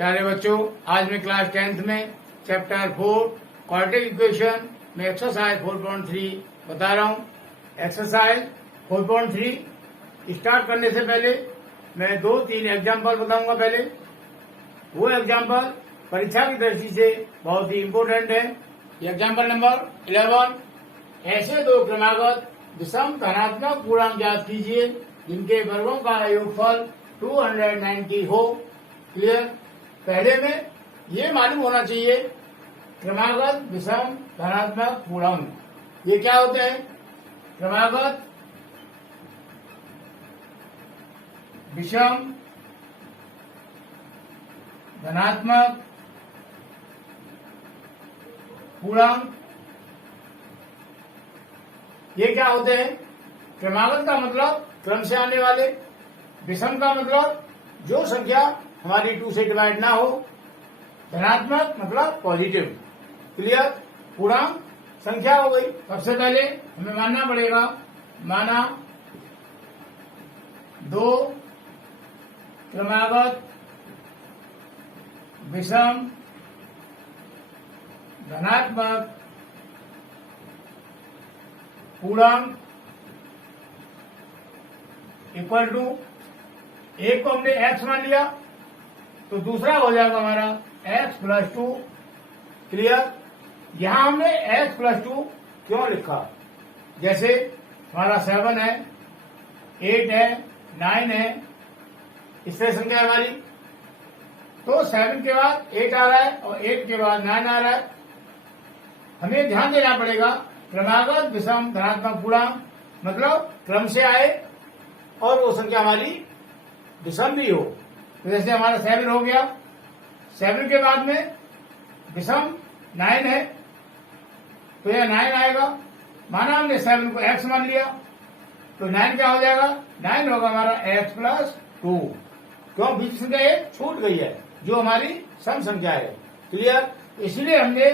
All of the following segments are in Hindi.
प्यारे बच्चों, आज मैं क्लास 10th में चैप्टर 4 क्वाड्रेटिक इक्वेशन में एक्सरसाइज 4.3 बता रहा हूँ। एक्सरसाइज 4.3 स्टार्ट करने से पहले मैं 2-3 एग्जाम्पल बताऊंगा। पहले वो एग्जाम्पल परीक्षा की दृष्टि से बहुत ही इम्पोर्टेंट है। एग्जाम्पल नंबर 11, ऐसे दो क्रमागत विषम धनात्मक पूर्णांक ज्ञात कीजिए जिनके वर्गों का योगफल 290 हो। क्लियर। पहले में ये मालूम होना चाहिए क्रमागत विषम धनात्मक पूर्णांक ये क्या होते हैं। क्रमागत विषम धनात्मक पूर्णांक ये क्या होते हैं। क्रमागत का मतलब क्रम से आने वाले, विषम का मतलब जो संख्या हमारी 2 से डिवाइड ना हो, धनात्मक मतलब पॉजिटिव। क्लियर। पूर्णांक संख्या हो गई। सबसे पहले हमें मानना पड़ेगा, माना दो क्रमागत विषम धनात्मक पूर्णांक इक्वल टू, एक को हमने x मान लिया तो दूसरा हो जाएगा हमारा x+2। क्लियर। यहां हमने x+2 क्यों लिखा, जैसे हमारा 7 है, 8 है, 9 है, इससे संख्या हमारी, तो 7 के बाद 8 आ रहा है और 8 के बाद 9 आ रहा है। हमें ध्यान देना पड़ेगा क्रमागत विषम धनात्मक पूर्णांक मतलब क्रम से आए और वो संख्या हमारी विषम भी हो। तो जैसे हमारा 7 हो गया, 7 के बाद में विषम 9 है तो यह 9 आएगा। माना हमने 7 को x मान लिया तो 9 क्या हो जाएगा, 9 होगा हमारा x+2। क्यों, बीच संख्या एक छूट गई है जो हमारी सम संख्या है। क्लियर। इसलिए हमने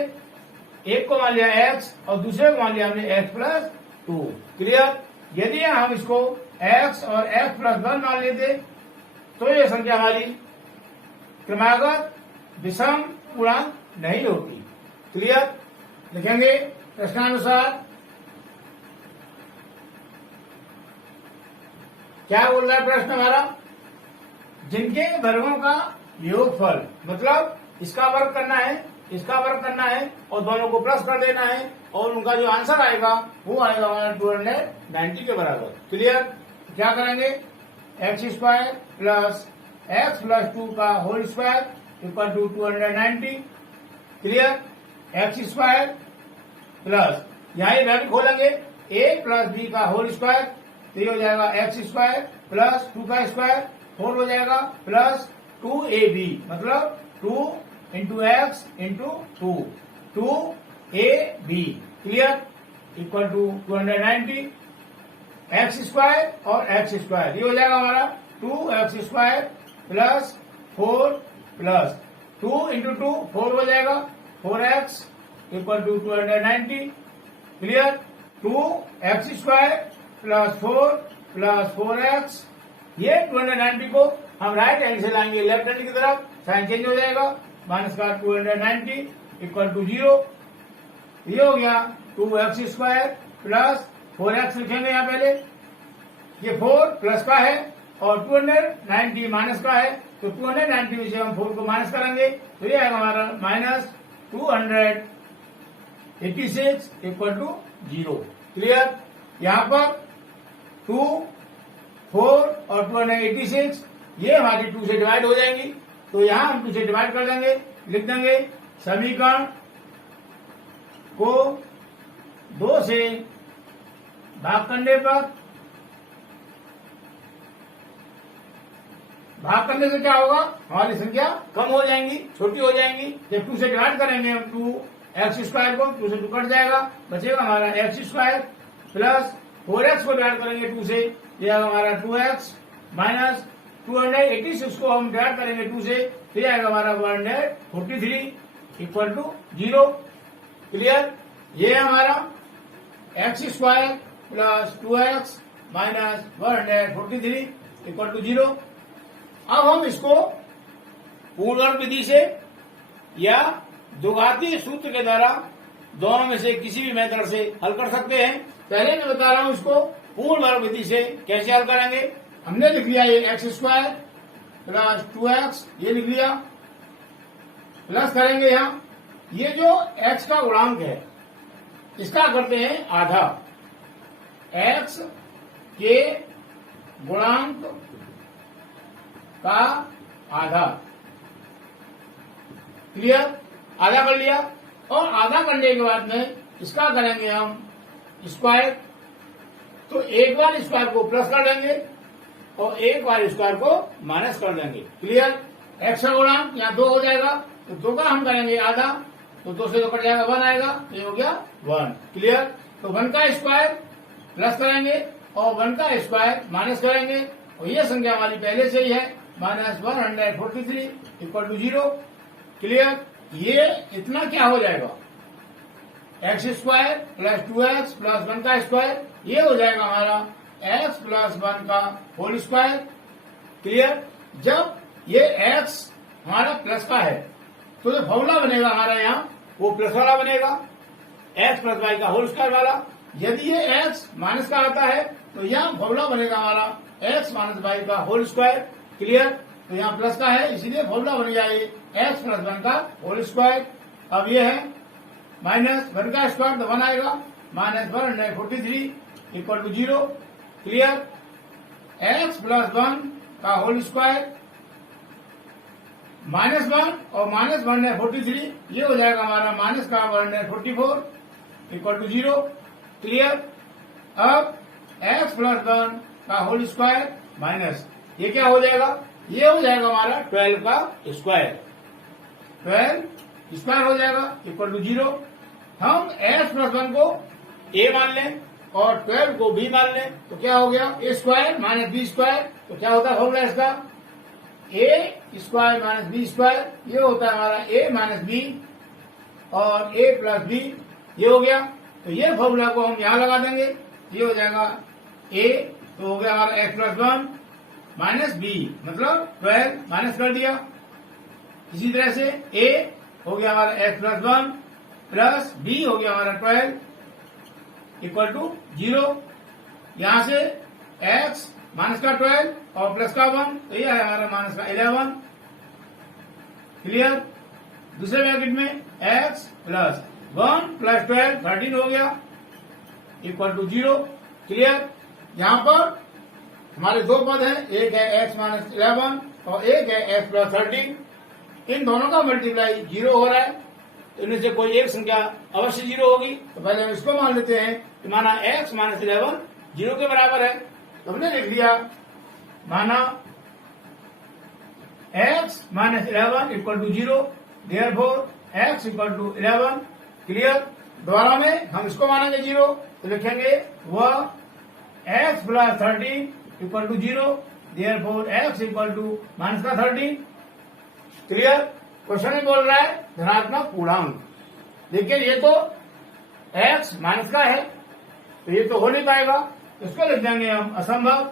एक को मान लिया x और दूसरे को मान लिया हमने x+2। क्लियर। यदि हम इसको x और x+1 मान लेते तो ये संख्या हमारी क्रमागत विषम पूर्णांक नहीं होती। क्लियर। लिखेंगे प्रश्नानुसार क्या बोल रहा है प्रश्न हमारा, जिनके वर्गों का योगफल मतलब इसका वर्ग करना है, इसका वर्ग करना है और दोनों को प्लस कर देना है और उनका जो आंसर आएगा वो आएगा हमारा 290 के बराबर। क्लियर। क्या करेंगे, x² प्लस x+2 का whole square equal to 290। Clear. x² plus यहाँ ये वैल्यू खोलेंगे a प्लस b का होल स्क्वायर, तो ये हो जाएगा x² प्लस 2 का स्क्वायर 4 हो जाएगा प्लस 2ab मतलब 2 into x into 2ab। Clear. Equal to 290 x² और x², ये हो जाएगा हमारा 2x² प्लस 4 प्लस 2 इंटू 2 4 हो जाएगा 4x equal to 290। Clear. 2x² plus 4 plus 4x, ये 290 को हम राइट हैंड से लाएंगे लेफ्ट हैंड की तरफ, साइन चेंज हो जाएगा, माइनस का 290 इक्वल टू 0। ये हो गया 2x² प्लस 4x लिखेंगे यहाँ पहले, ये 4 प्लस का है और 290 माइनस का है, तो 290 में से हम 4 को माइनस करेंगे तो ये आएगा हमारा माइनस 286 इक्वल टू 0। क्लियर। यहाँ पर 2, 4 और 286 ये हमारी 2 से डिवाइड हो जाएंगी, तो यहाँ हम 2 से डिवाइड कर देंगे, लिख देंगे समीकरण को 2 से भाग करने से क्या होगा, हमारी संख्या कम हो जाएंगी, छोटी हो जाएंगी। जब 2 से डिवाइड करेंगे हम 2x² को, 2 से 2 कट जाएगा, बचेगा हमारा x² प्लस 4x को डिवाइड करेंगे 2 से, ये आएगा हमारा 2x माइनस 286 को हम डिवाइड करेंगे 2 से, तो ये आएगा हमारा 143 इक्वल टू 0। क्लियर। ये हमारा x² plus 2x minus 143 equal to 0। अब हम इसको पूर्ण वर्ग विधि से या द्विघातीय सूत्र के द्वारा दोनों में से किसी भी मेथड से हल कर सकते हैं। पहले मैं बता रहा हूं इसको पूर्ण वर्ग विधि से कैसे हल करेंगे। हमने लिख लिया ये एक्स स्क्वायर प्लस 2x, ये लिख लिया, प्लस करेंगे यहां ये जो x का गुणांक है इसका करते हैं आधा, x के गुणांक का आधा। क्लियर, आधा कर लिया। और आधा करने के बाद में इसका करेंगे हम स्क्वायर, तो एक बार स्क्वायर को प्लस कर देंगे और एक बार स्क्वायर को माइनस कर देंगे। क्लियर, एक्स का गुणांक यहाँ 2 हो जाएगा, तो 2 का हम करेंगे आधा, तो 2 से 2 कट जाएगा 1 आएगा, तो ये हो गया 1। क्लियर, तो 1 का स्क्वायर प्लस करेंगे और 1 का स्क्वायर माइनस करेंगे और ये संख्या हमारी पहले से ही है -143 इक्वल टू 0। क्लियर, ये इतना क्या हो जाएगा x square plus 2x plus 1 का स्क्वायर, ये हो जाएगा हमारा x प्लस 1 का होल स्क्वायर। क्लियर, जब ये x हमारा प्लस का है तो जो फॉर्मूला बनेगा हमारा यहाँ वो प्लस वाला बनेगा, x प्लस वाई का होल स्क्वायर वाला। यदि ये x माइनस का आता है तो यहाँ फॉर्मूला बनेगा हमारा x माइनस वाई का होल स्क्वायर। क्लियर, तो यहाँ प्लस का है इसलिए फॉर्मूला बन गया ये x प्लस 1 का होल स्क्वायर। अब ये है -1 का स्क्वायर तो 1 आएगा, -143 equal to 0। Clear, x plus 1 का होल स्क्वायर -1 और -143 ये हो जाएगा हमारा माइनस का 144 इक्वल टू 0। क्लियर, अब x प्लस 1 का होल स्क्वायर माइनस ये क्या हो जाएगा, ये हो जाएगा हमारा 12 का स्क्वायर, 12 स्क्वायर हो जाएगा इक्वल टू 0। हम x प्लस 1 को a मान लें और 12 को b मान लें तो क्या हो गया a square minus b square, तो क्या होता है फॉर्मूला इसका a square minus b square, ये होता है हमारा a माइनस b और a प्लस b, ये हो गया। तो ये फॉर्मूला को हम यहाँ लगा देंगे, ये हो जाएगा a, तो हो गया हमारा x प्लस 1 माइनस b मतलब 12 माइनस कर दिया। इसी तरह से a हो गया हमारा x प्लस 1 प्लस b हो गया हमारा 12 इक्वल टू 0। यहां से x माइनस का 12 और प्लस का 1, तो यह है हमारा माइनस का 11। क्लियर, दूसरे ब्रैकेट में x प्लस 1 प्लस 12 13 हो गया इक्वल टू 0। क्लियर, यहाँ पर हमारे दो पद हैं, एक है x माइनस 11 और एक है x प्लस 13। इन दोनों का मल्टीप्लाई 0 हो रहा है, तो इनमें से कोई एक संख्या अवश्य 0 होगी। तो पहले हम इसको मान लेते हैं कि माना x माइनस 11 0 के बराबर है, तो हमने लिख लिया माना x minus 11 equal to 0, therefore x equal to 11। Clear, दोबारा में हम इसको मानेंगे 0, तो लिखेंगे वह x plus 13 equal to 0, therefore x equal to minus का 13। क्लियर, क्वेश्चन में बोल रहा है धनात्मक पूर्णांक, लेकिन ये तो x माइनस का है तो ये तो हो नहीं पाएगा, इसको लिख देंगे हम असंभव,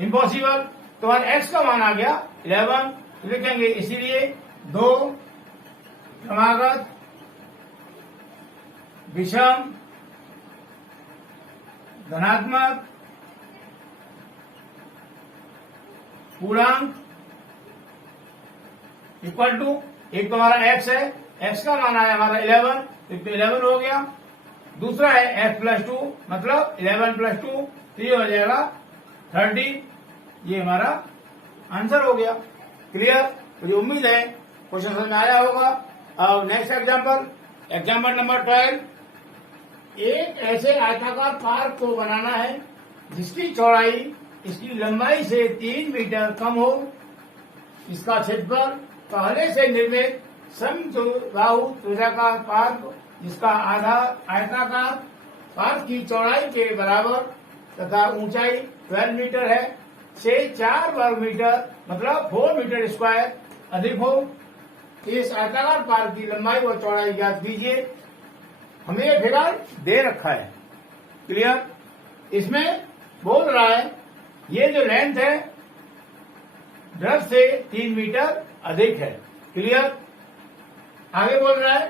इम्पॉसिबल। तो x का मान आ गया 11, लिखेंगे इसीलिए 2 क्रमागत विषम धनात्मक पूर्णांक इक्वल टू, एक तो हमारा x है, x का मान आया हमारा 11, तो 11 हो गया। दूसरा है x प्लस 2 मतलब 11 प्लस 2, तो ये हो जाएगा 30। ये हमारा आंसर हो गया। क्लियर, मुझे उम्मीद है क्वेश्चन समझ में आया होगा। अब नेक्स्ट एग्जाम्पल, एग्जाम्पल नंबर 12। एक ऐसे आयताकार पार्क को बनाना है जिसकी चौड़ाई इसकी लंबाई से 3 मीटर कम हो। इसका क्षेत्रफल पहले से निर्मित समबाहु त्रिभुजाकार पार्क जिसका आधार आयताकार पार्क की चौड़ाई के बराबर तथा ऊंचाई 12 मीटर है से 4 वर्ग मीटर मतलब 4 मीटर स्क्वायर अधिक हो। इस आयताकार पार्क की लंबाई व चौड़ाई ज्ञात कीजिए। हमें यह फिगर दे रखा है। क्लियर, इसमें बोल रहा है ये जो लेंथ है 10 से 3 मीटर अधिक है। क्लियर? आगे बोल रहा है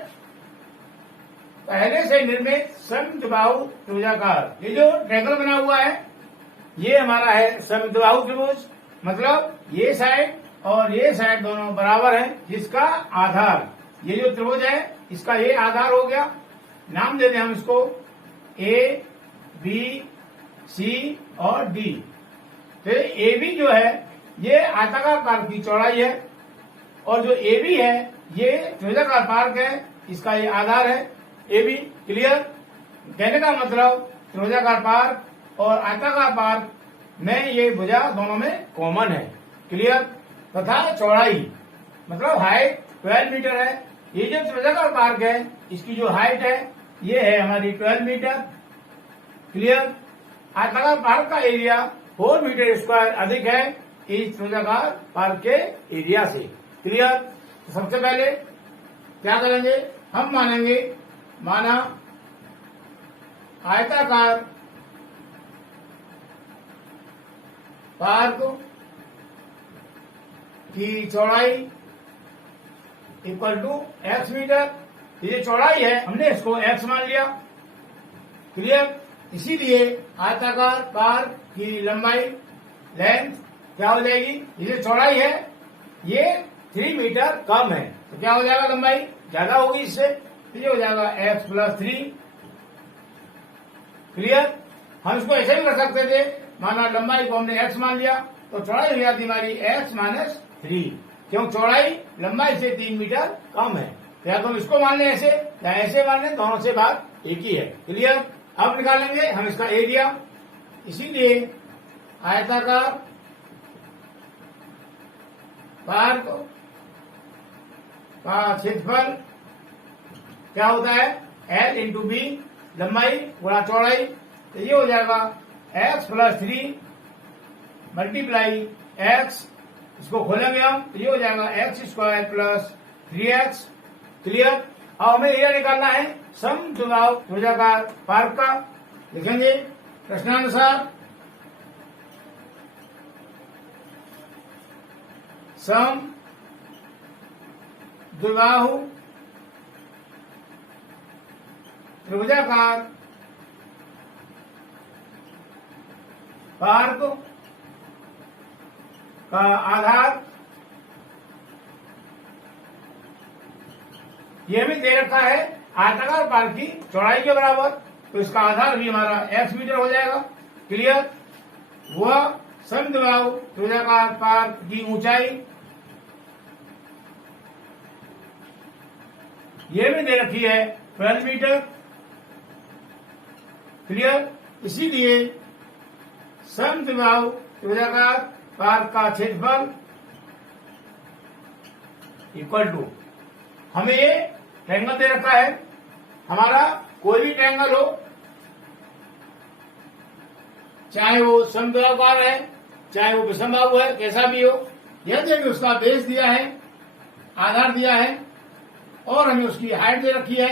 पहले से निर्मित समद्विबाहु त्रिभुजाकार। ये जो ट्रायंगल बना हुआ है ये हमारा है समद्विबाहु त्रिभुज, मतलब ये साइड और ये साइड दोनों बराबर है, जिसका आधार ये जो त्रिभुज है इसका ये आधार हो गया। नाम दे दें हम इसको ए, बी, सी और डी। तो ए बी जो है ये आयताकार पार्क की चौड़ाई है और जो ए बी है ये त्रिभुजाकार पार्क है, इसका ये आधार है ए बी। क्लियर? कहने का मतलब त्रिभुजाकार पार्क और आयताकार पार्क में ये भुजा दोनों में कॉमन है। क्लियर? तथा चौड़ाई मतलब हाइट 12 मीटर है। ये जो त्रिभुजाकार पार्क है इसकी जो हाइट है ये है हमारी 12 मीटर। क्लियर? आयताकार पार्क का एरिया 4 मीटर स्क्वायर अधिक है इस त्रिभुजाकार पार्क के एरिया से। क्लियर? तो सबसे पहले क्या करेंगे, हम मानेंगे माना आयताकार पार्क की चौड़ाई इक्वल टू x मीटर। ये चौड़ाई है, हमने इसको x मान लिया। क्लियर? इसीलिए आयताकार पार्क की लंबाई लेंथ क्या हो जाएगी, ये जो चौड़ाई है ये 3 मीटर कम है तो क्या हो जाएगा, लंबाई ज्यादा होगी इससे, तो ये हो जाएगा x + 3। क्लियर? हम इसको ऐसे भी कर सकते थे, माना लंबाई को हमने x मान लिया तो चौड़ाई हो जाती हमारी x - 3, क्यों चौड़ाई लंबाई से 3 मीटर कम है। तो या तो हम इसको मान लें ऐसे या ऐसे मान लें, दोनों से बात एक ही है। क्लियर? अब निकालेंगे हम इसका एरिया। इसीलिए आयताकार पार्क का क्षेत्रफल क्या होता है, L × B, लंबाई गुणा चौड़ाई। तो ये हो जाएगा x + 3 × x, इसको खोलेंगे हम तो ये हो जाएगा x² + 3x। क्लियर? अब हमें एरिया निकालना है समद्विबाहु त्रिभुजाकार पार्क का। लिखेंगे प्रश्नानुसार समद्विबाहु त्रिभुजाकार पार्क का आधार यह भी दे रखा है आयताकार पार्क की चौड़ाई के बराबर, तो इसका आधार भी हमारा x मीटर हो जाएगा। क्लियर? वह समद्विबाहु त्रिभुजाकार पार्क की ऊंचाई ये भी दे रखी है 12 मीटर। क्लियर? इसीलिए समद्विबाहु त्रिभुजाकार पार्क का क्षेत्रफल इक्वल टू, हमें ये ट्रायंगल दे रखा है, हमारा कोई भी ट्रायंगल हो, चाहे वो समद्विबाहुकार है चाहे वो विषमबाहु है, कैसा भी हो, यदि हमें उसका बेस दिया है, आधार दिया है और हमें उसकी हाइट दे रखी है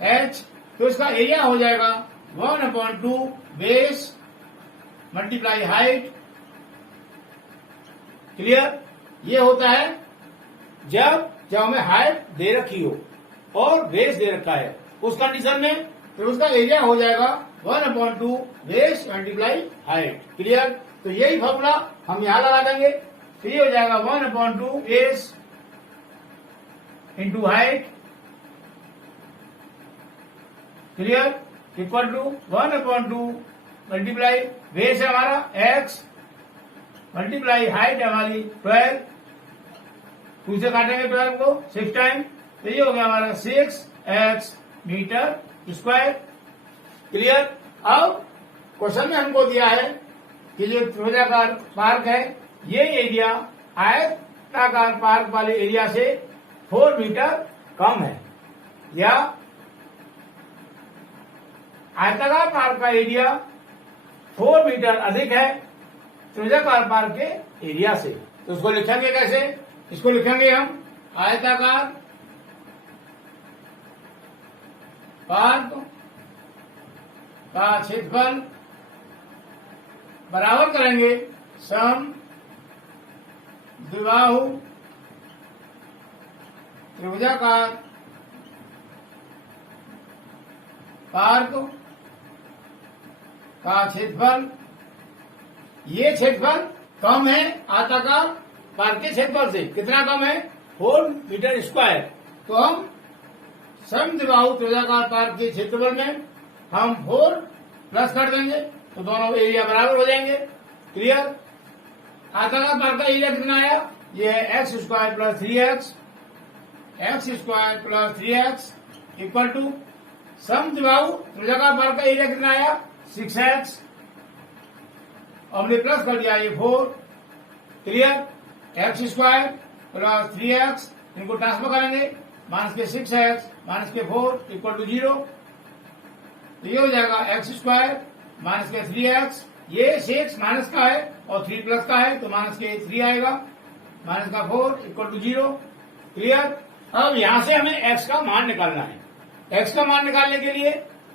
h, तो इसका एरिया हो जाएगा 1/2 बेस × हाइट। क्लियर? ये होता है जब हमें हाइट दे रखी हो और बेस दे रखा है, उस कंडीशन में फिर उसका एरिया हो जाएगा 1/2 बेस × हाइट। क्लियर? तो यही फॉर्मूला हम यहां लगा देंगे, तो ये हो जाएगा 1/2 base × height. Clear? Equal to 1/2 multiply base है हमारा x मल्टीप्लाई हाइट है हमारी 12, 2 से काटेंगे 12 को 6 टाइम, तो ये हो गया हमारा 6x मीटर स्क्वायर। क्लियर? अब क्वेश्चन में हमको दिया है कि जो त्रिभुजाकार पार्क है ये एरिया आयताकार पार्क वाले एरिया से 4 मीटर कम है, या आयताकार पार्क का एरिया 4 मीटर अधिक है त्रिभुजाकार पार्क के एरिया से। तो उसको लिखेंगे कैसे, इसको लिखेंगे हम आयताकार पार्क का क्षेत्रफल बराबर करेंगे सम द्विबाहु त्रिभुजाकार पार्क का क्षेत्रफल, ये क्षेत्रफल कम है आयताकार पार्क के क्षेत्रफल से। कितना कम है? 4 मीटर स्क्वायर। तो हम समद्विबाहु त्रिभुजाकार पार्क के क्षेत्रफल में हम 4 प्लस कर देंगे तो दोनों एरिया बराबर हो जाएंगे। क्लियर? आयताकार पार्क का एरिया कितना आया? ये है X square plus 3x, X square plus 3x equal to समद्विबाहु त्रिभुजाकार पार्क का एरिया कितना आया? 6x। हमने प्लस कर दिया ये 4। Clear? X square plus 3x इनको ट्रांसफर करेंगे माइनस के 6x माइनस के 4 इक्वल टू 0। तो ये हो जाएगा एक्स स्क्वायर माइनस के 3x, ये 6 माइनस का है और 3 प्लस का है तो माइनस के 3 आएगा, माइनस का 4 इक्वल टू 0। क्लियर? अब यहां से हमें x का मान निकालना है। x का मान निकालने के लिए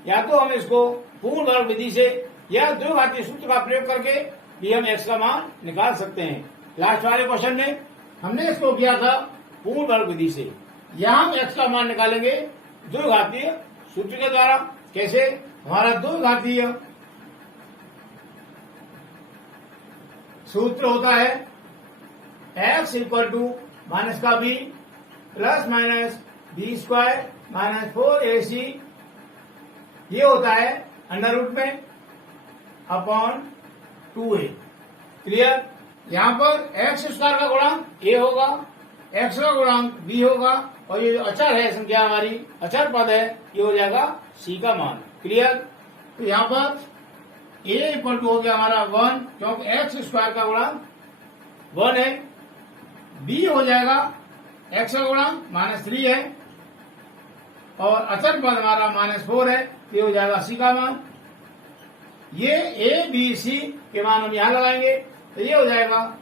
या तो हम इसको पूर्ण वर्ग विधि से या द्विघातीय सूत्र का प्रयोग करके भी हम x का मान निकाल सकते हैं। लास्ट वाले क्वेश्चन में हमने इसको किया था पूर्ण वर्ग विधि से। यहां हम x का मान निकालेंगे द्विघातीय सूत्र के द्वारा। कैसे? हमारा द्विघातीय सूत्र होता है x इक्वल टू माइनस का b plus minus B square minus 4ac, ये होता है अंडर रूट में अपॉन 2a। क्लियर? यहाँ पर एक्स स्क्वायर का गुणांक a होगा, x का गुणांक b होगा और ये जो अचर है संख्या हमारी अचर पद है ये हो जाएगा c का मान। क्लियर? तो यहाँ पर a इक्वल टू हो गया हमारा 1 क्योंकि एक्स स्क्वायर का गुणांक 1 है, b हो जाएगा x का गुणांक -3 है और अचर पद हमारा -4 है, ये हो जाएगा c का मान। ये a b c के मान हम यहां लगाएंगे तो ये हो जाएगा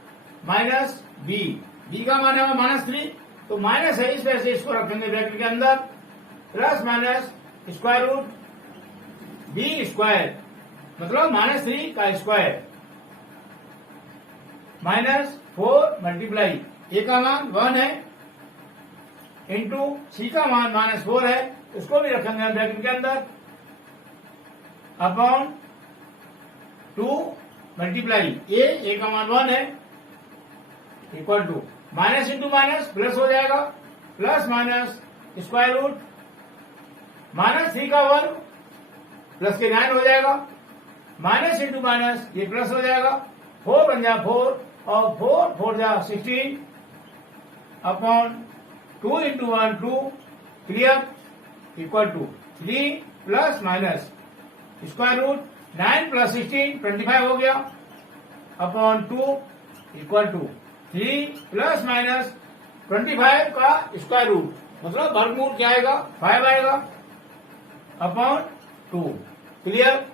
-b का मान है -3 तो माइनस है, इस वजह से इसको रखेंगे ब्रैकेट के अंदर plus minus square root b square मतलब -3 का स्क्वायर -4 मल्टीप्लाई a का मान 1 है इंटू c का मान -4 है, उसको भी रखेंगे हम ब्रैकेट के अंदर अपॉन 2 मल्टीप्लाई a का मान 1 है equal to minus into minus plus हो जाएगा प्लस माइनस स्क्वायर रूट -3 का वर्ग प्लस के 9 हो जाएगा, माइनस इंटू माइनस ये प्लस हो जाएगा, 4 बन जा 4 और 4 4 जा 16 upon 2 into 1 2। Clear? Equal to 3 plus minus square root 9 plus 16 25 हो गया upon 2 equal to 3 plus minus 25 का स्क्वायर रूट मतलब वर्गमूल क्या आएगा 5 आएगा अपॉन 2। क्लियर?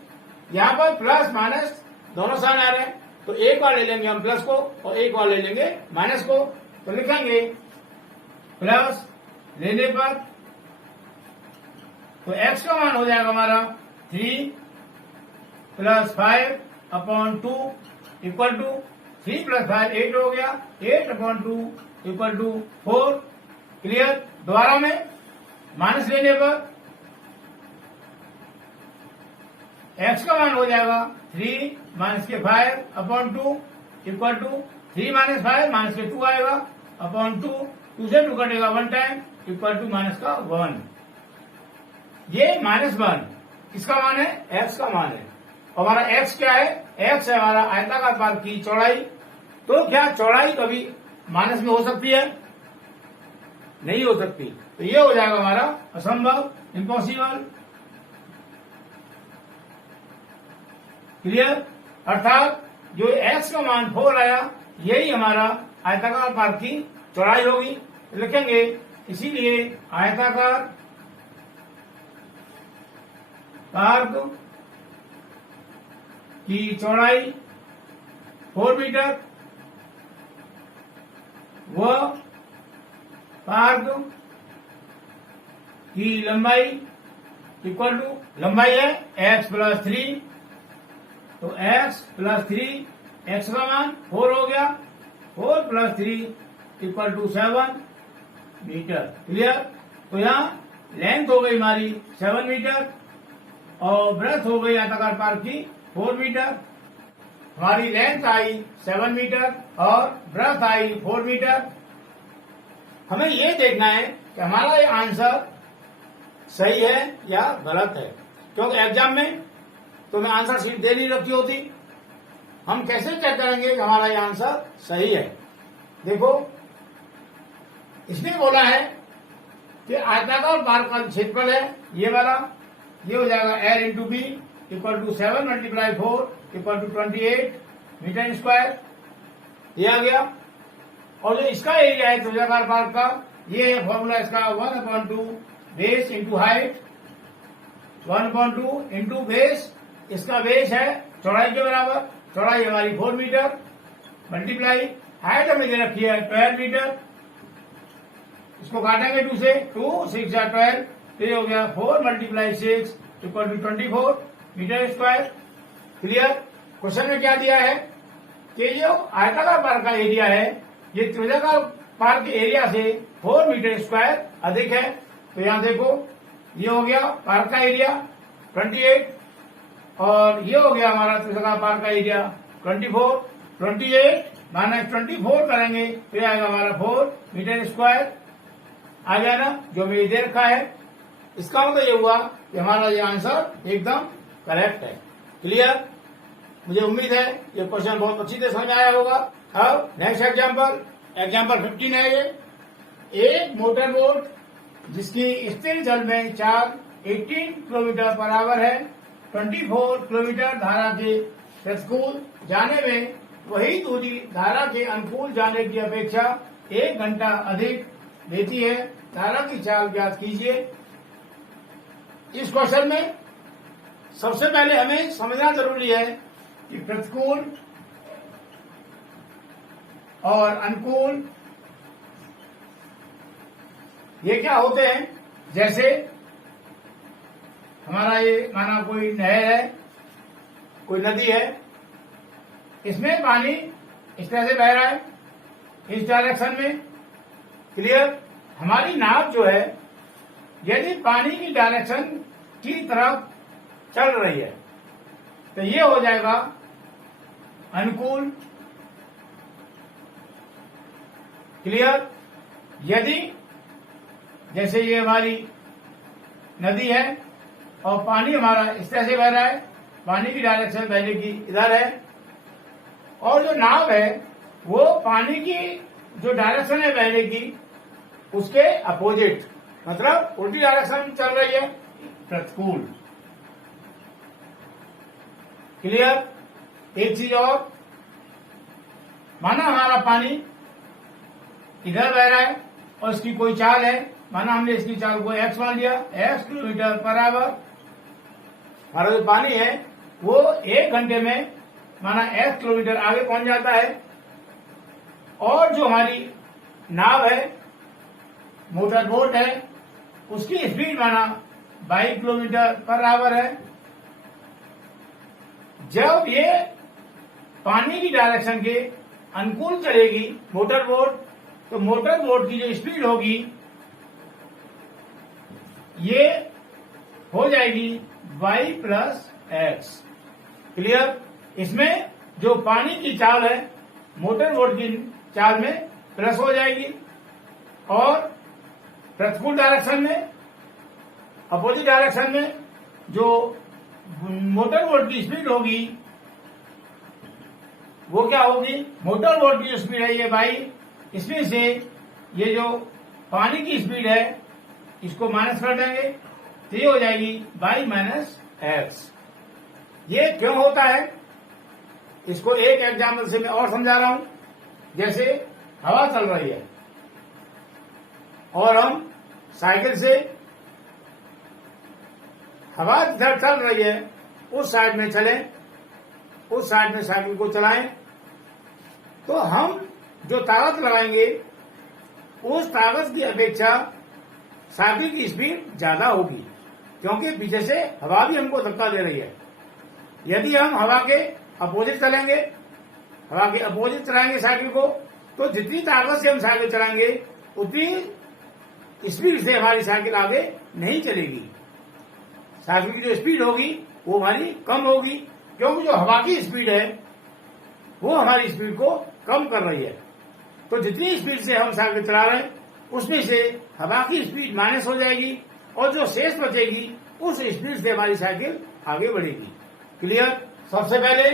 यहाँ पर प्लस माइनस दोनों साइन आ रहे हैं तो एक बार ले लेंगे हम प्लस को और एक बार ले लेंगे माइनस को। तो लिखेंगे प्लस लेने पर तो x का मान हो जाएगा हमारा 3 plus 5 upon 2 equal to 3 plus 5 8 हो गया, 8 अपॉन 2 इक्वल टू 4। क्लियर? दोबारा में माइनस लेने पर x का मान हो जाएगा 3 माइनस के 5 upon 2 equal to 3 minus 5 minus के 2 आएगा अपॉन 2 2 से 2 कटेगा 1 टाइम इक्वल टू माइनस का 1। ये -1 किसका मान है? x का मान है। हमारा x क्या है? x है हमारा आयताकार पार्क की चौड़ाई। तो क्या चौड़ाई कभी माइनस में हो सकती है? नहीं हो सकती। तो ये हो जाएगा हमारा असंभव, इम्पॉसिबल। क्लियर? अर्थात जो x का मान 4 आया यही हमारा आयताकार पार्क की चौड़ाई होगी। लिखेंगे इसीलिए आयताकार पार्क की चौड़ाई 4 मीटर व पार्क की लंबाई इक्वल टू लंबाई है x प्लस 3 तो x प्लस 3, x का मान 4 हो गया, 4 plus 3 equal to 7 metre. Clear. तो यहाँ लेंथ हो गई हमारी 7 मीटर और ब्रेथ हो गई आयताकार पार्क की 4 मीटर। हमारी लेंथ आई 7 मीटर और ब्रेथ आई 4 मीटर। हमें ये देखना है कि हमारा ये आंसर सही है या गलत है, क्योंकि एग्जाम में तो मैं आंसर शीट दे नहीं रखी होती। हम कैसे चेक करेंगे कि हमारा ये आंसर सही है। देखो, इसने बोला है कि आयताकार पार्क का क्षेत्रफल है ये वाला, ये हो जाएगा L into B equal to 7 multiply 4 equal to 28 metre square. ये आ गया। और जो इसका एरिया है त्रिभुजाकार पार्क का, ये है फॉर्मूला इसका 1/2 base into height, 1/2 into base. इसका बेस है चौड़ाई के बराबर, चौड़ाई हमारी 4 मीटर मल्टीप्लाई हाइट हमें दे रखी है 12 मीटर। इसको काटेंगे 2 से, 2 6 या 12, तो ये हो गया 4 multiply 6 equal to 24 metre square. Clear. Question में क्या दिया है कि जो आयताकार पार्क का एरिया है ये त्रिभुजाकार पार्क के एरिया से 4 मीटर स्क्वायर अधिक है। तो यहां देखो, ये हो गया पार्क का एरिया 28 और ये हो गया हमारा त्रिभुजाकार पार्क का एरिया 24। 28 माइनस 24 करेंगे तो ये आएगा हमारा 4 मीटर स्क्वायर। आ गया ना, जो मैंने दे रखा है। इसका मतलब ये हुआ कि हमारा ये आंसर एकदम करेक्ट है। क्लियर। मुझे उम्मीद है ये क्वेश्चन बहुत अच्छी तरह समझ आया होगा। अब नेक्स्ट एग्जाम्पल 15 है ये। एक मोटर बोट जिसकी स्थिर जल में चाल 18 किलोमीटर पर आवर है, 24 किलोमीटर धारा के प्रतिकूल जाने में वही दूरी धारा के अनुकूल जाने की अपेक्षा 1 घंटा अधिक लेती है। धारा की चाल ज्ञात कीजिए। इस क्वेश्चन में सबसे पहले हमें समझना जरूरी है कि प्रतिकूल और अनुकूल ये क्या होते हैं। जैसे हमारा ये माना कोई नहर है, कोई नदी है, इसमें पानी इस तरह से बह रहा है इस डायरेक्शन में। क्लियर। हमारी नाव जो है यदि पानी की डायरेक्शन की तरफ चल रही है तो ये हो जाएगा अनुकूल। क्लियर। यदि जैसे ये हमारी नदी है और पानी हमारा इस तरह से बह रहा है, पानी की डायरेक्शन बहने की इधर है, और जो नाव है वो पानी की जो डायरेक्शन है बहने की उसके अपोजिट, मतलब उल्टी डायरेक्शन चल रही है, प्रतिकूल। क्लियर। एक चीज और, माना हमारा पानी इधर बह रहा है और इसकी कोई चाल है, माना हमने इसकी चाल को x मान लिया, x किलोमीटर पर आवर। हमारा जो पानी है वो 1 घंटे में माना x किलोमीटर आगे पहुंच जाता है, और जो हमारी नाव है मोटर बोट है उसकी स्पीड माना 22 किलोमीटर पर आवर है। जब ये पानी की डायरेक्शन के अनुकूल चलेगी मोटर बोट, तो मोटर बोट की जो स्पीड होगी ये हो जाएगी y प्लस एक्स। क्लियर। इसमें जो पानी की चाल है मोटर बोट की चाल में प्लस हो जाएगी, और प्रतिकूल डायरेक्शन में, अपोजिट डायरेक्शन में जो मोटर बोट की स्पीड होगी वो क्या होगी, मोटर बोट की जो स्पीड है ये y, इसमें से ये जो पानी की स्पीड है इसको माइनस कर देंगे तो ये हो जाएगी y माइनस एक्स। ये क्यों होता है इसको एक एग्जाम्पल से मैं और समझा रहा हूं। जैसे हवा चल रही है और हम साइकिल से, हवा जिधर चल रही है उस साइड में चलें, उस साइड में साइकिल को चलाएं, तो हम जो ताकत लगाएंगे उस ताकत की अपेक्षा साइकिल की स्पीड ज्यादा होगी, क्योंकि पीछे से हवा भी हमको धक्का दे रही है। यदि हम हवा के अपोजिट चलेंगे, हवा के अपोजिट चलाएंगे साइकिल को, तो जितनी ताकत से हम साइकिल चलाएंगे उतनी स्पीड से हमारी साइकिल आगे नहीं चलेगी। साइकिल की जो स्पीड होगी वो हमारी कम होगी, क्योंकि जो हवा की स्पीड है वो हमारी स्पीड को कम कर रही है। तो जितनी स्पीड से हम साइकिल चला रहे हैं उसमें से हवा की स्पीड माइनस हो जाएगी और जो शेष बचेगी उस स्पीड से हमारी साइकिल आगे बढ़ेगी। क्लियर? सबसे पहले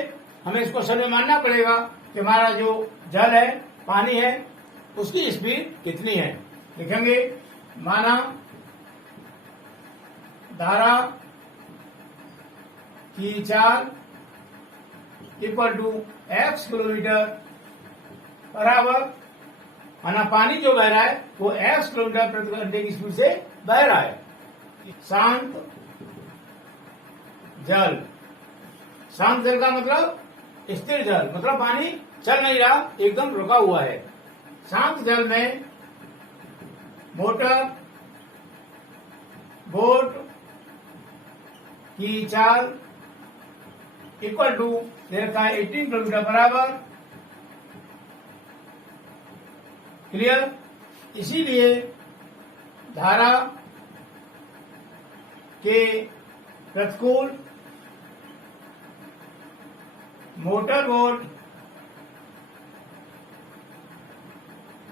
हमें इस क्वेश्चन में मानना पड़ेगा कि हमारा जो जल है, पानी है, उसकी स्पीड कितनी है। लिखेंगे माना धारा की चाल इक्वल टू x किलोमीटर बराबर, माना पानी जो बह रहा है वो x किलोमीटर प्रति घंटे की स्पीड से बह रहा है। शांत जल, शांत जल का मतलब स्थिर जल, मतलब पानी चल नहीं रहा, एकदम रुका हुआ है। शांत जल में मोटर बोट की चाल इक्वल टू 18 किलोमीटर बराबर। क्लियर? इसीलिए धारा के प्रतिकूल मोटर बोट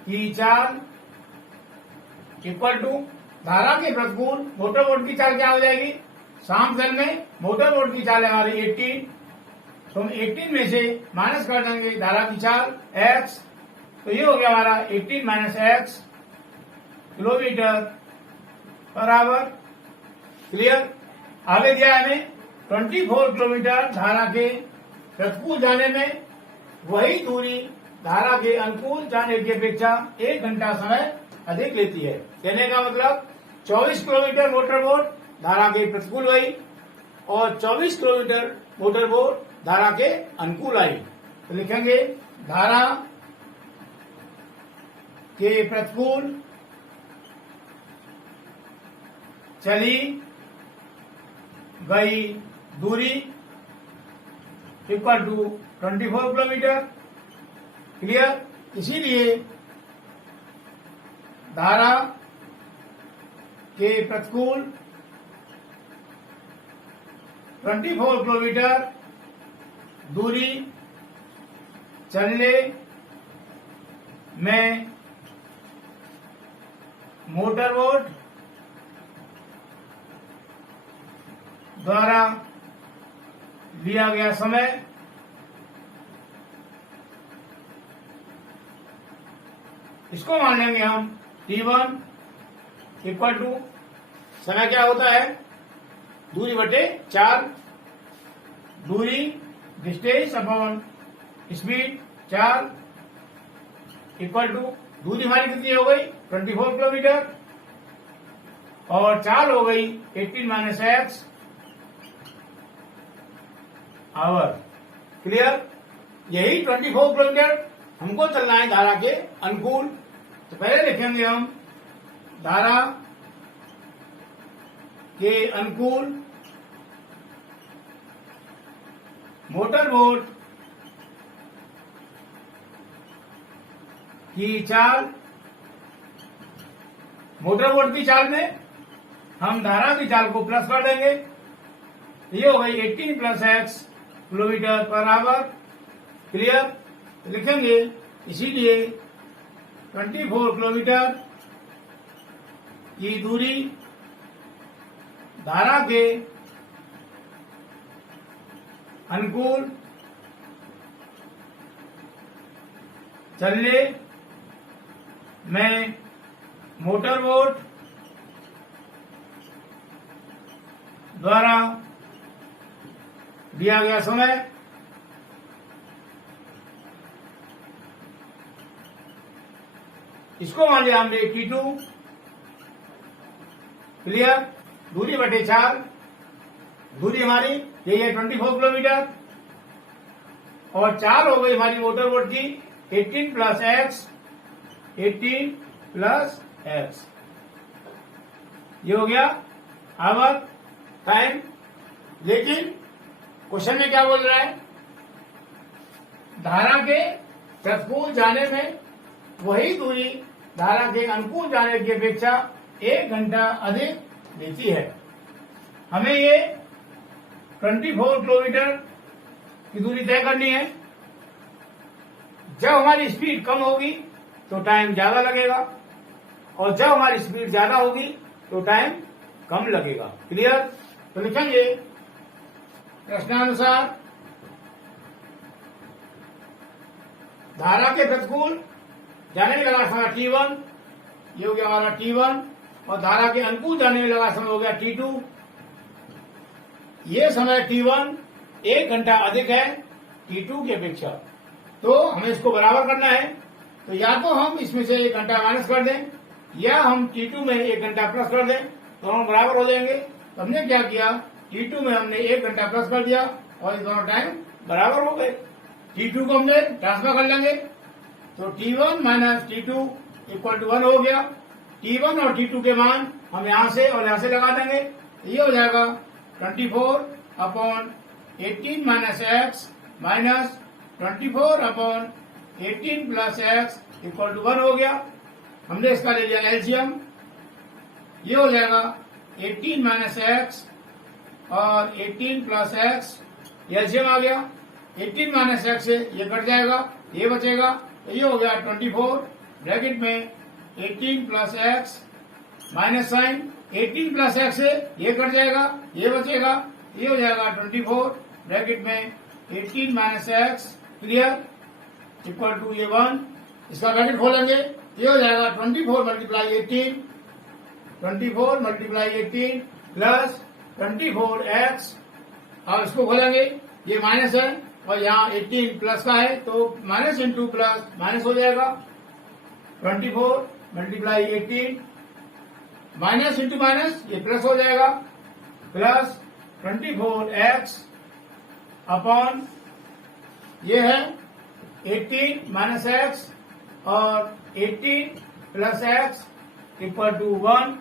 की चाल इक्वल टू, धारा के प्रतिकूल मोटर बोट की चाल क्या हो जाएगी? शांत जल में मोटर बोट की चाल है हमारी 18, तो हम 18 में से माइनस कर देंगे धारा की चाल x, तो ये हो गया हमारा 18 माइनस x किलोमीटर बराबर। क्लियर? आगे दिया है हमें 24 किलोमीटर धारा के प्रतिकूल जाने में, वही दूरी धारा के अनुकूल जाने की अपेक्षा 1 घंटा समय अधिक लेती है। कहने का मतलब 24 किलोमीटर मोटर बोट धारा के प्रतिकूल आई और 24 किलोमीटर मोटर बोट धारा के अनुकूल आई। तो लिखेंगे धारा के प्रतिकूल चली गई दूरी इक्वल टू 24 किलोमीटर। क्लियर? इसीलिए धारा के प्रतिकूल 24 किलोमीटर दूरी चलने में मोटर बोट द्वारा लिया गया समय इसको मान लेंगे हम t1 इक्वल टू, समय क्या होता है? दूरी बटे 4, दूरी distance upon speed 4 equal to, दूरी हमारी कितनी हो गई? 24 किलोमीटर और चाल हो गई 18 माइनस x आवर। क्लियर? यही 24 किलोमीटर हमको चलना है धारा के अनुकूल। तो पहले लिखेंगे हम धारा के अनुकूल मोटर बोट की चाल, मोटर बोट की चाल में हम धारा की चाल को प्लस कर देंगे, ये हो गई 18 plus x kilometre per our. Clear? तो लिखेंगे इसीलिए 24 किलोमीटर की दूरी धारा के अनुकूल चलने में मोटर बोट द्वारा दिया गया समय इसको मान लिया हमने t2। क्लियर? दूरी बटे 4, दूरी हमारी यही है 24 किलोमीटर और चाल हो गई हमारी मोटर बोट की 18 प्लस x, 18 प्लस x, ये हो गया आवर टाइम। लेकिन क्वेश्चन में क्या बोल रहा है, धारा के प्रतिकूल जाने में वही दूरी धारा के अनुकूल जाने की अपेक्षा 1 घंटा अधिक लेती है। हमें ये 24 किलोमीटर की दूरी तय करनी है। जब हमारी स्पीड कम होगी तो टाइम ज्यादा लगेगा, और जब हमारी स्पीड ज्यादा होगी तो टाइम कम लगेगा। क्लियर? तो लिखेंगे प्रश्नानुसार धारा के प्रतिकूल जाने में लगा समय T1, ये हो गया हमारा T1, और धारा के अनुकूल जाने में लगा समय हो गया T2। ये समय T1 1 घंटा अधिक है T2 की अपेक्षा, तो हमें इसको बराबर करना है। तो या तो हम इसमें से 1 घंटा माइनस कर दें, या हम T2 में 1 घंटा प्लस कर दें, तो हम बराबर हो जाएंगे। तो हमने क्या किया, T2 में हमने 1 घंटा प्लस कर दिया और ये दोनों टाइम बराबर हो गए। T2 को हमने ट्रांसफर कर लेंगे, तो T1 minus T2 equal to 1 हो गया। T1 और T2 के मान हम यहां से और यहां से लगा देंगे, ये हो जाएगा 24/18 minus X minus 24/18 plus X equal to 1 हो गया। हमने इसका ले लिया एलसीएम, ये हो जाएगा 18 माइनस एक्स और 18 प्लस एक्स, एलसीएम आ गया। 18 माइनस एक्स से ये कट जाएगा, ये बचेगा, तो ये हो गया 24 ब्रैकेट में 18 plus X minus sign 18 plus X से ये कट जाएगा, ये बचेगा, ये हो जाएगा 24 ब्रैकेट में 18 minus X. Clear? Equal to ये 1, इसका ब्रैकेट खोलेंगे, ये हो जाएगा 24 मल्टीप्लाई 18, 24 मल्टीप्लाई 18 प्लस 24 एक्स। अब इसको खोलेंगे, ये माइनस है और यहाँ 18 प्लस का है, तो माइनस इंटू प्लस माइनस हो जाएगा। 24 मल्टीप्लाई 18 माइनस इंटू माइनस ये प्लस हो जाएगा, प्लस 24 एक्स अपॉन ये है 18 माइनस एक्स और 18 प्लस एक्स इक्वल टू 1।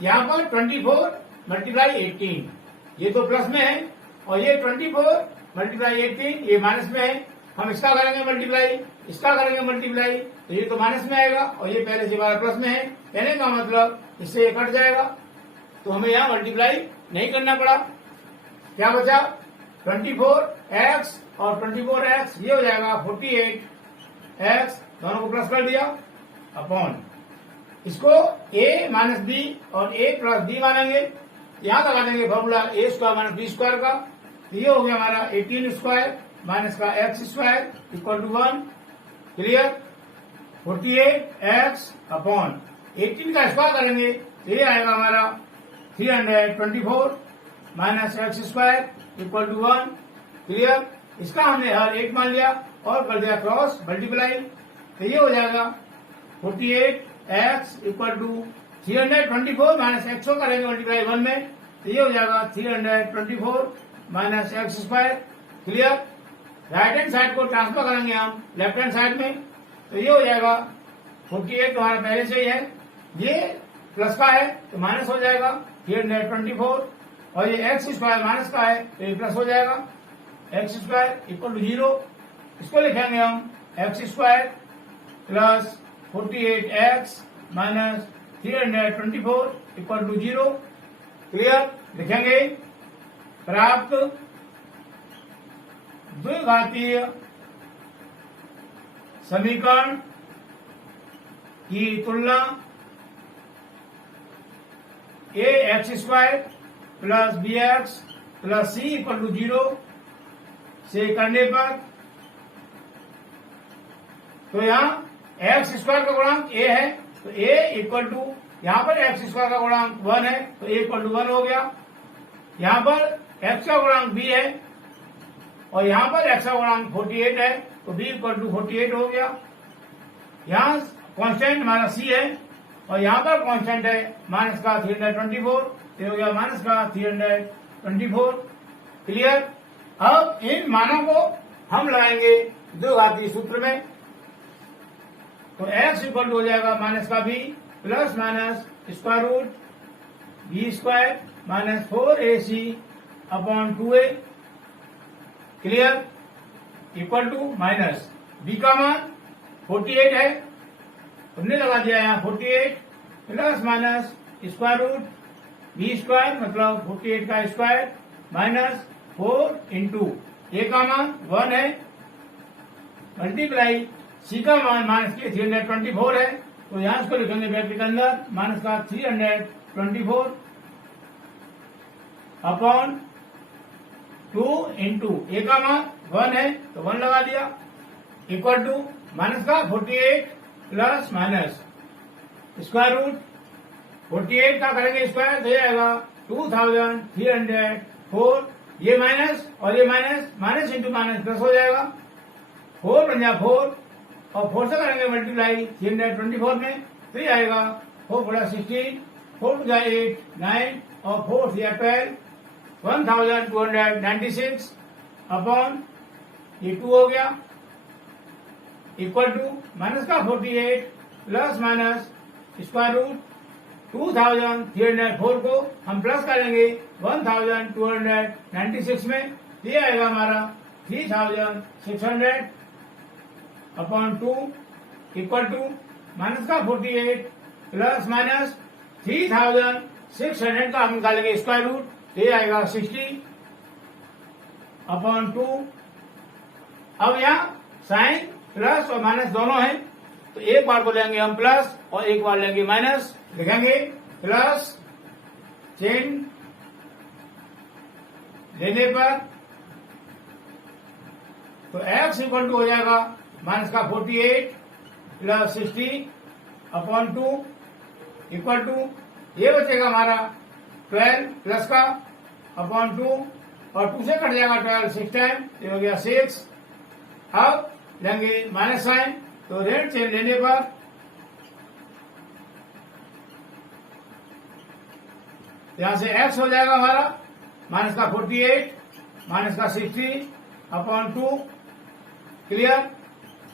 यहां पर 24 मल्टीप्लाई 18 ये तो प्लस में है, और ये 24 मल्टीप्लाई 18 ये माइनस में है। हम इसका करेंगे मल्टीप्लाई, इसका करेंगे मल्टीप्लाई, तो ये तो माइनस में आएगा, और ये पहले से हमारा प्लस में है। कहने का मतलब इससे ये कट जाएगा, तो हमें यहाँ मल्टीप्लाई नहीं करना पड़ा। क्या बचा? 24x और 24x, ये हो जाएगा 48x, दोनों को प्लस कर दिया, अपॉन इसको a माइनस बी और a प्लस बी मानेंगे। यहां लगा देंगे formula a square minus B square का, तो ये हो गया हमारा 18 स्क्वायर माइनस का x square equal to 1। Clear? 48x upon 18 का स्क्वायर करेंगे, तो ये आएगा हमारा 324 minus X square equal to 1। Clear? इसका हमने हर एक मान लिया और कर दिया क्रॉस मल्टीप्लाई, तो ये हो जाएगा 48x equal to 324 minus x को करेंगे मल्टीप्लाई 1 में, तो ये हो जाएगा 324 minus X square. Clear? Right hand side को ट्रांसफर करेंगे हम लेफ्ट हैंड साइड में, तो ये हो जाएगा 48 हमारा पहले से ही है, ये प्लस का है तो माइनस हो जाएगा 324, और ये एक्स स्क्वायर माइनस का है तो ये प्लस हो जाएगा एक्स स्क्वायर इक्वल टू 0। इसको लिखेंगे हम X square plus 48x minus 324 equal to 0। Clear? लिखेंगे प्राप्त द्विघातीय समीकरण की तुलना A X square plus B X plus C equal to 0 से करने पर, तो यहाँ एक्स स्क्वायर का गुणांक ए है, तो ए इक्वल टू यहाँ पर एक्स स्क्वायर का गुणांक 1 है, तो ए इक्वल टू 1 हो गया। यहाँ पर एक्स का गुणांक बी है और यहाँ पर एक्स का गुणांक 48 है, तो बी इक्वल टू 48 हो गया। यहाँ कांस्टेंट हमारा सी है और यहाँ पर कांस्टेंट है माइनस का 324, तो हो गया माइनस का 324। क्लियर? अब इन मानों को हम लगाएंगे द्विघातीय सूत्र में, तो x इक्वल टू हो जाएगा माइनस का b plus minus square root B square minus 4ac upon 2a clear equal to minus b का मान 48 है, हमने लगा दिया यहाँ 48 plus minus square root B square मतलब 48 का स्क्वायर माइनस 4 इंटू ए का मान 1 है मल्टीप्लाई सी का मान माइनस के 324 है, तो यहां इसको लिखेंगे ब्रैकेट के अंदर माइनस का 324 अपॉन 2 इंटू ए का मान 1 है तो 1 लगा दिया इक्वल टू माइनस का 48 प्लस माइनस स्क्वायर रूट 48 का करेंगे स्क्वायर तो आएगा 2304, ये माइनस और ये minus, minus into minus plus हो जाएगा 4 बन जाए 4 और 4 से करेंगे मल्टीप्लाई 324 में तो ये आएगा 4 4 16 4 टू 8 9 और 4 3 12 1296 अपॉन ये 2 हो गया इक्वल टू माइनस का 48 प्लस माइनस स्क्वायर रूट 2304 को हम प्लस करेंगे 1296 में, ये आएगा हमारा 3600 अपॉन 2 इक्वल टू माइनस का 48 प्लस माइनस 3600 का हम निकालेंगे स्क्वायर रूट, ये आएगा 60 अपॉन 2। अब यहाँ साइन प्लस और माइनस दोनों हैं तो एक बार को लेंगे हम प्लस और एक बार लेंगे माइनस, लिखेंगे प्लस चेन लेने पर तो x इक्वल टू हो जाएगा माइनस का 48 प्लस 60 अपॉन 2 इक्वल टू ये बचेगा हमारा 12 प्लस का अपॉन 2 और 2 से कट जाएगा 12 6 टाइम, ये हो गया 6। अब लेंगे माइनस साइन तो रेट चेन लेने पर यहां से x हो जाएगा हमारा माइनस का 48 माइनस का 60 upon 2 clear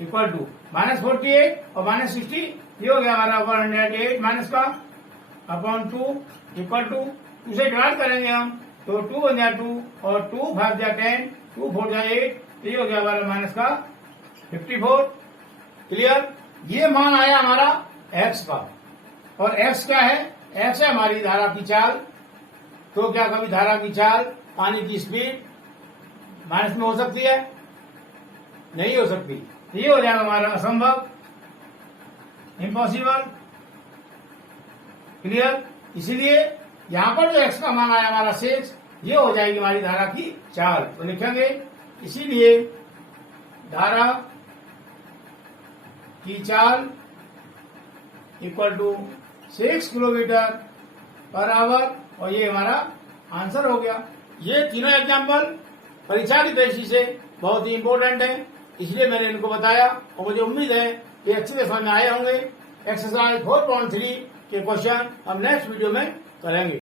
equal to minus 48 और माइनस 60 ये हो गया हमारा 108 माइनस का अपॉन 2 इक्वल टू 2 से डिवाइड करेंगे हम तो 2 बन जाए 2 और 2 5 जाए 10 2 4 जाए 8 ये हो गया हमारा माइनस का 54 क्लियर। ये मान आया हमारा x का और x क्या है, x है हमारी धारा की चाल। तो क्या कभी धारा की चाल पानी की स्पीड माइनस में हो सकती है? नहीं हो सकती, ये हो जाएगा हमारा असंभव इम्पॉसिबल क्लियर। इसीलिए यहां पर जो x का मान आया हमारा 6 ये हो जाएगी हमारी धारा की चाल, तो लिखेंगे इसीलिए धारा की चाल equal to 6 kilometre per hour और ये हमारा आंसर हो गया। ये तीनों एग्जाम्पल परीक्षा की दृष्टि से बहुत ही इंपॉर्टेंट है, इसलिए मैंने इनको बताया और मुझे उम्मीद है कि अच्छे से समझ में आए होंगे। एक्सरसाइज 4.3 के क्वेश्चन हम नेक्स्ट वीडियो में करेंगे।